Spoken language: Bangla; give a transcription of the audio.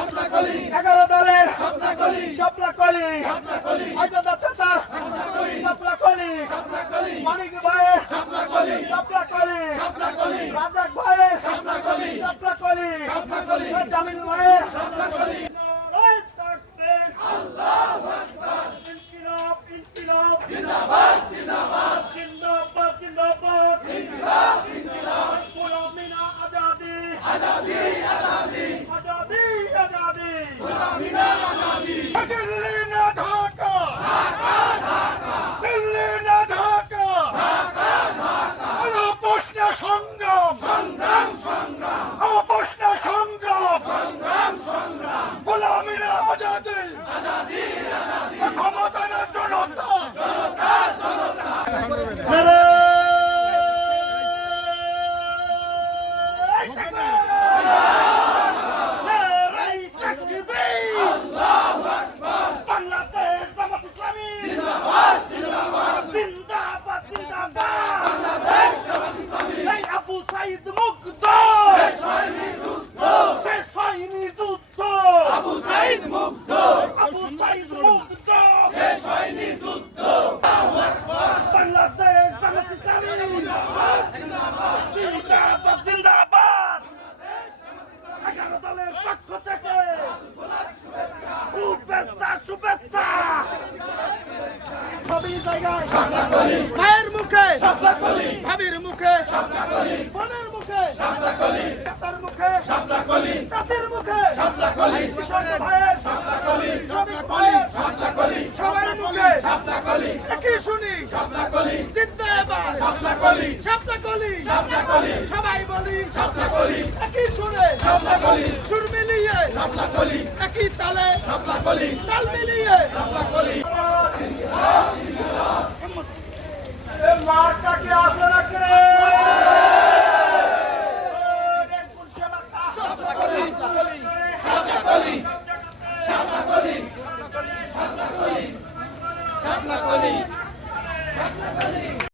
11 দলের শাপলাকলি আজাদ চাচার শাপলাকলি মানিক ভাইয়ের শাপলাকলি রাজাক ভাইয়ের শাপলাকলি জামিল ভাইয়ের শাপলাকলি আল্লাহু আকবার ইনকিলাব ইনকিলাব জিন্দাবাদ জিন্দাবাদ জিন্দাবাদ জিন্দাবাদ ইনকিলাব ইনকিলাব গোলামিনা আজাদি আজাদি আজাদি আজাদি আজাদি গোলামিনা আজাদি দিল্লি না ঢাকা ঢাকা ঢাকা দিল্লি না ঢাকা ঢাকা ঢাকা অপোষ্ণ সংগ্রাম সংগ্রাম সংগ্রাম অপোষ্ণ সংগ্রাম সংগ্রাম সংগ্রাম গোলামিনা আজাদি আজাদি আজাদি ক্ষমতার জনতা জনতা জনতা মায়ের মুখে ভাবির মুখে বোনের মুখে চাচার মুখে চাচির মুখে ভাইয়ের সবার মুখে একই শুনি জিতবে এবার শাপলাকলি সবাই বলি একই শুনে সুর মিলিয়ে একই তালে তাল মিলিয়ে মার্কা কি আসে না